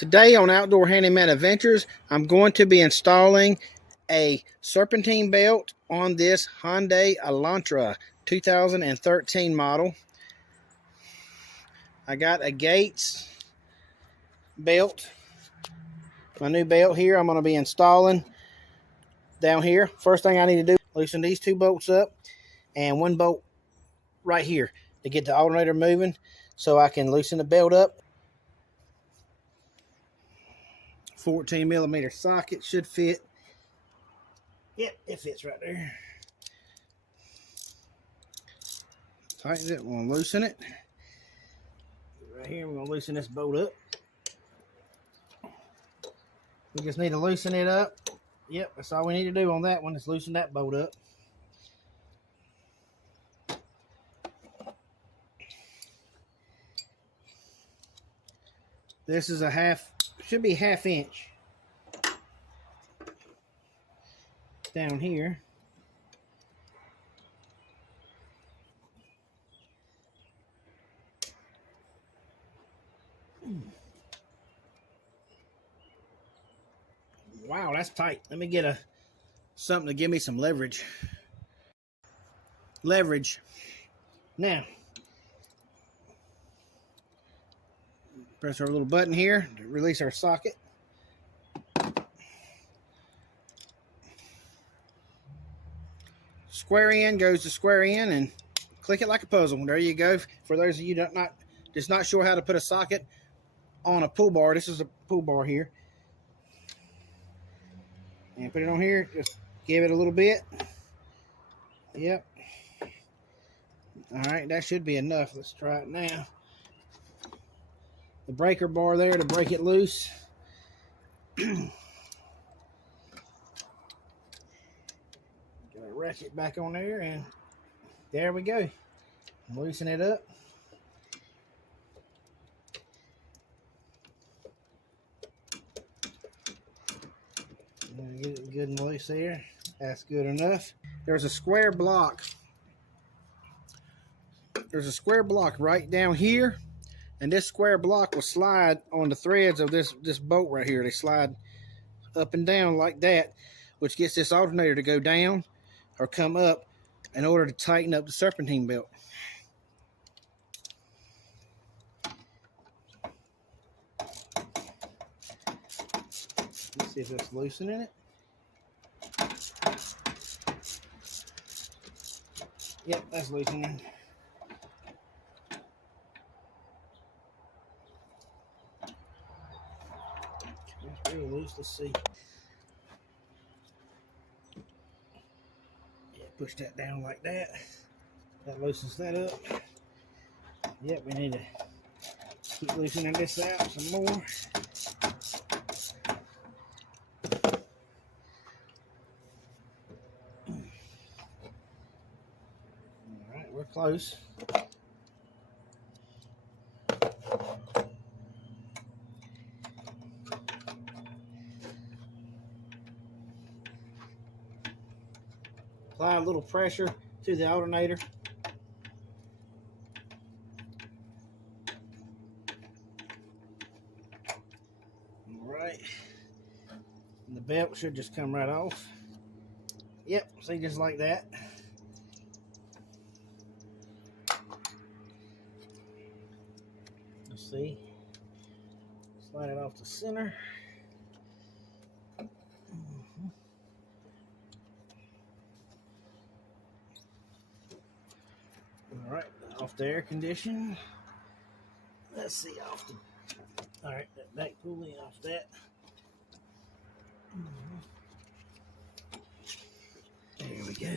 Today on Outdoor Handyman-Adventures, I'm going to be installing a serpentine belt on this Hyundai Elantra 2013 model. I got a Gates belt, my new belt here. I'm going to be installing down here. First thing I need to do, loosen these two bolts up and one bolt right here to get the alternator moving so I can loosen the belt up. 14mm socket should fit. Yep, it fits right there. Tighten it, we're going to loosen it. Right here, we're going to loosen this bolt up. We just need to loosen it up. Yep, that's all we need to do on that one, is loosen that bolt up. This is a should be ½ inch down here. Wow, that's tight. Let me get something to give me some leverage. Now, press our little button here to release our socket. Square in goes to square in, and click it like a puzzle. There you go. For those of you just not sure how to put a socket on a pull bar, this is a pull bar here. And put it on here, just give it a little bit. Yep. All right, that should be enough. Let's try it now. The breaker bar there to break it loose. Gotta rack it back on there, and there we go. Loosen it up. Get it good and loose there. That's good enough. There's a square block. There's a square block right down here, and this square block will slide on the threads of this bolt right here. They slide up and down like that, which gets this alternator to go down or come up in order to tighten up the serpentine belt. Let's see if that's loosening it. Yep, that's loosening. It's really loose. Let's see. Yeah, push that down like that. That loosens that up. Yep, we need to keep loosening this out some more. Alright, we're close. Apply a little pressure to the alternator. Alright. And the belt should just come right off. Yep, see, just like that. Let's see. Slide it off the center. All right, off the air condition. Let's see, off the. All right, that back pulley off that. There we go.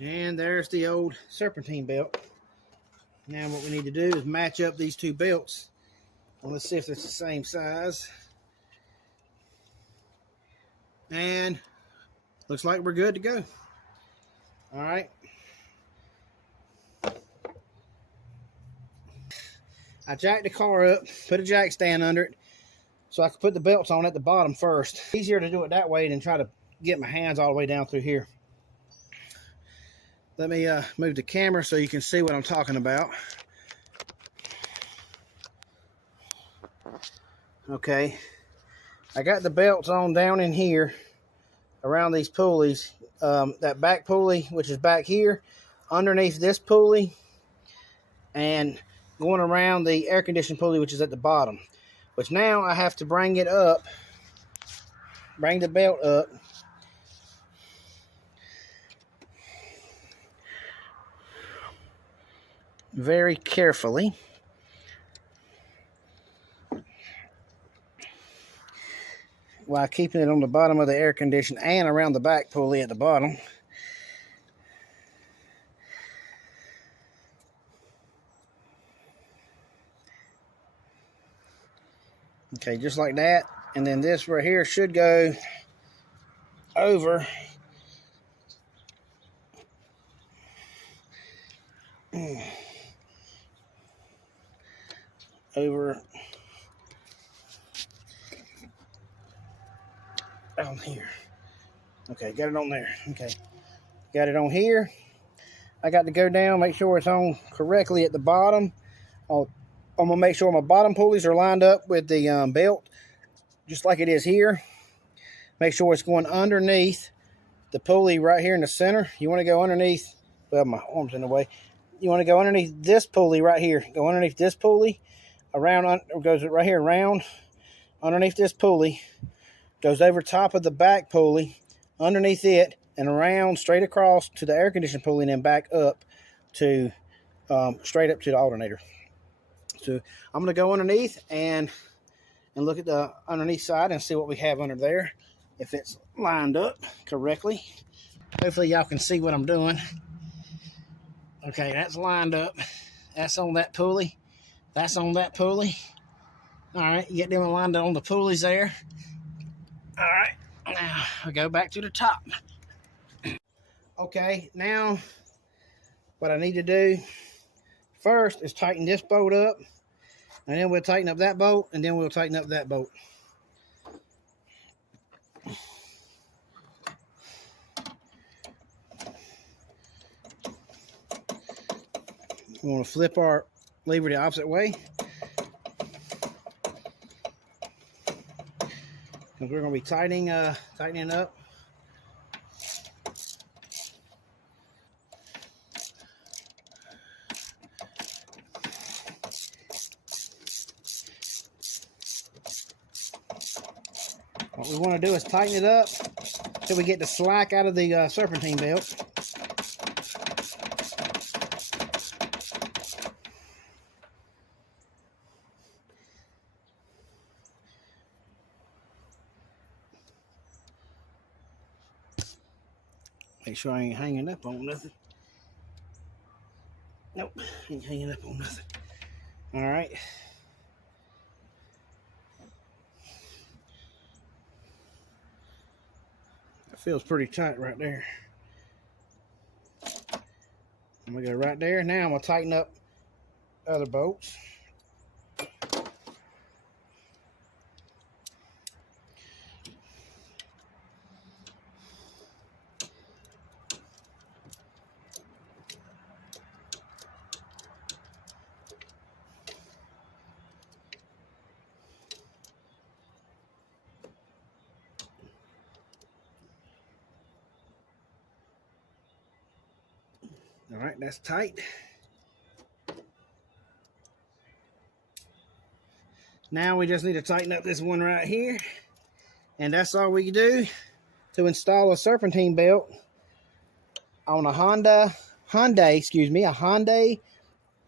And there's the old serpentine belt. Now what we need to do is match up these two belts. And let's see if it's the same size. And looks like we're good to go. All right. I jacked the car up, put a jack stand under it, so I could put the belts on at the bottom first. Easier to do it that way than try to get my hands all the way down through here. Let me move the camera so you can see what I'm talking about. Okay, I got the belts on down in here around these pulleys. That back pulley, which is back here, underneath this pulley, and going around the air conditioning pulley, which is at the bottom. Which now I have to bring it up, bring the belt up. Very carefully. While keeping it on the bottom of the air conditioner and around the back pulley at the bottom. Okay, just like that. And then this right here should go over down here. Okay, got it on there. Okay, got it on here. I got to go down, make sure it's on correctly at the bottom. I'm gonna make sure my bottom pulleys are lined up with the belt, just like it is here. Make sure it's going underneath the pulley right here in the center. You want to go underneath, well, my arm's in the way. You want to go underneath this pulley right here. Go underneath this pulley, around, goes right here around, underneath this pulley, goes over top of the back pulley, underneath it, and around straight across to the air conditioning pulley, and then back up to straight up to the alternator. So I'm going to go underneath and look at the underneath side and see what we have under there, if it's lined up correctly. Hopefully y'all can see what I'm doing. Okay, that's lined up. That's on that pulley. That's on that pulley. All right, you get them lined up on the pulleys there. All right, now we go back to the top. Okay, now what I need to do first is tighten this bolt up, and then we'll tighten up that bolt, and then we'll tighten up that bolt. We want to flip our lever the opposite way, because we're going to be tightening up. What we want to do is tighten it up till we get the slack out of the serpentine belt. Make sure I ain't hanging up on nothing. Nope, ain't hanging up on nothing. All right. That feels pretty tight right there. I'm gonna go right there. Now I'm gonna tighten up other bolts. All right, that's tight. Now we just need to tighten up this one right here. And that's all we can do to install a serpentine belt on a Hyundai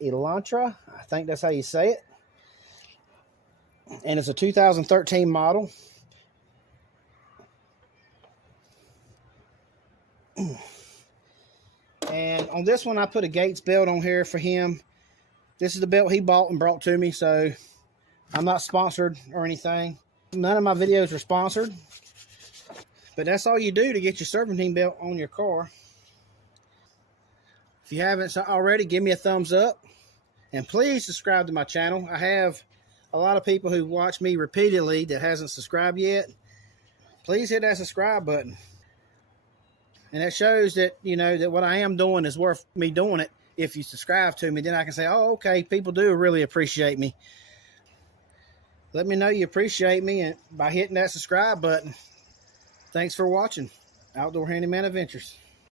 Elantra. I think that's how you say it. And it's a 2013 model. And on this one, I put a Gates belt on here for him. This is the belt he bought and brought to me, so I'm not sponsored or anything. None of my videos are sponsored. But that's all you do to get your serpentine belt on your car. If you haven't already, give me a thumbs up. And please subscribe to my channel. I have a lot of people who watch me repeatedly that hasn't subscribed yet. Please hit that subscribe button. And that shows that, you know, that what I am doing is worth me doing it. If you subscribe to me, then I can say, oh, okay, people do really appreciate me. Let me know you appreciate me by hitting that subscribe button. Thanks for watching Outdoor Handyman Adventures.